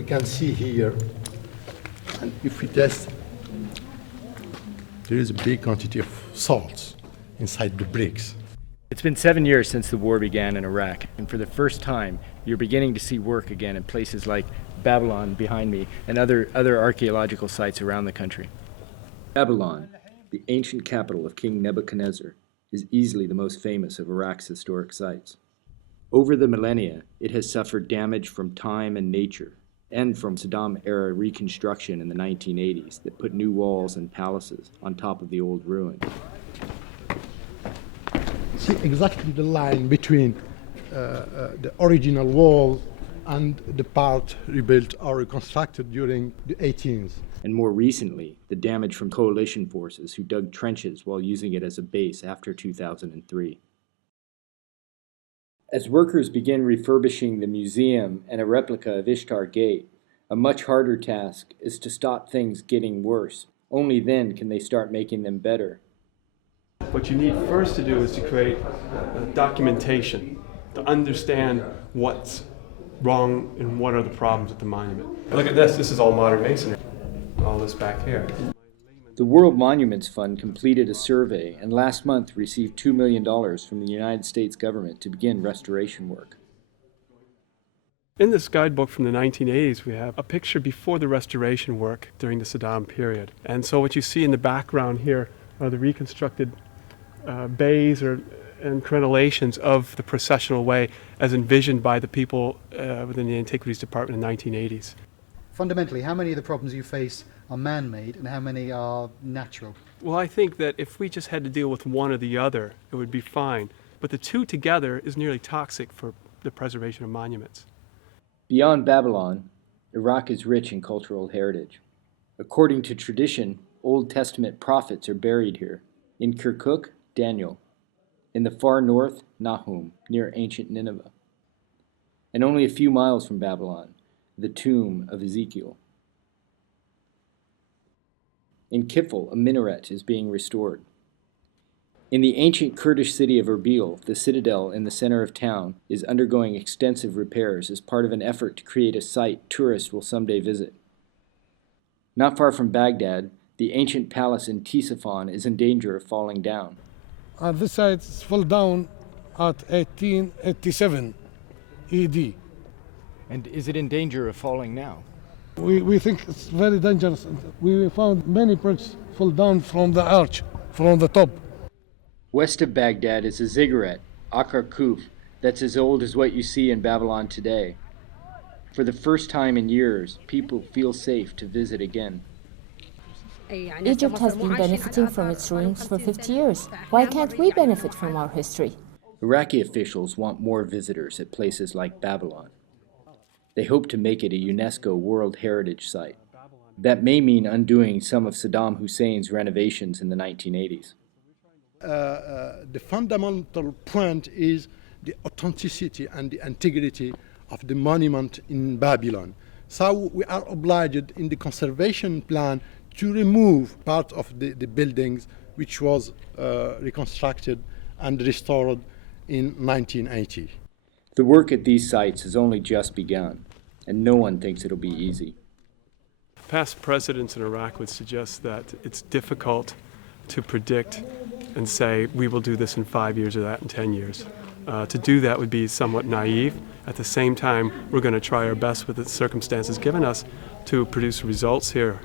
We can see here, and if we test, there is a big quantity of salts inside the bricks. It's been 7 years since the war began in Iraq, and for the first time, you're beginning to see work again in places like Babylon behind me and other archaeological sites around the country. Babylon, the ancient capital of King Nebuchadnezzar, is easily the most famous of Iraq's historic sites. Over the millennia, it has suffered damage from time and nature, and from Saddam-era reconstruction in the 1980s that put new walls and palaces on top of the old ruins. See exactly the line between the original wall and the part rebuilt or reconstructed during the 18th. And more recently, the damage from coalition forces who dug trenches while using it as a base after 2003. As workers begin refurbishing the museum and a replica of Ishtar Gate, a much harder task is to stop things getting worse. Only then can they start making them better. What you need first to do is to create documentation, to understand what's wrong and what are the problems with the monument. Look at this, this is all modern masonry, all this back here. The World Monuments Fund completed a survey and last month received $2 million from the United States government to begin restoration work. In this guidebook from the 1980s, we have a picture before the restoration work during the Saddam period. And so what you see in the background here are the reconstructed bays and crenellations of the processional way as envisioned by the people within the Antiquities Department in the 1980s. Fundamentally, how many of the problems you face are man-made and how many are natural? Well, I think that if we just had to deal with one or the other, it would be fine. But the two together is nearly toxic for the preservation of monuments. Beyond Babylon, Iraq is rich in cultural heritage. According to tradition, Old Testament prophets are buried here. In Kirkuk, Daniel. In the far north, Nahum, near ancient Nineveh. And only a few miles from Babylon, the tomb of Ezekiel. In Kifl, a minaret is being restored. In the ancient Kurdish city of Erbil, the citadel in the center of town is undergoing extensive repairs as part of an effort to create a site tourists will someday visit. Not far from Baghdad, the ancient palace in Ctesiphon is in danger of falling down. This site fell down at 1887 AD. And is it in danger of falling now? We think it's very dangerous. We found many bricks fall down from the arch, from the top. West of Baghdad is a ziggurat, Akar Kuf, that's as old as what you see in Babylon today. For the first time in years, people feel safe to visit again. Egypt has been benefiting from its ruins for 50 years. Why can't we benefit from our history? Iraqi officials want more visitors at places like Babylon. They hope to make it a UNESCO World Heritage Site. That may mean undoing some of Saddam Hussein's renovations in the 1980s. The fundamental point is the authenticity and the integrity of the monument in Babylon. So we are obliged in the conservation plan to remove part of the buildings which was reconstructed and restored in 1980. The work at these sites has only just begun, and no one thinks it'll be easy. Past presidents in Iraq would suggest that it's difficult to predict and say, we will do this in 5 years or that in 10 years. To do that would be somewhat naive. At the same time, we're going to try our best with the circumstances given us to produce results here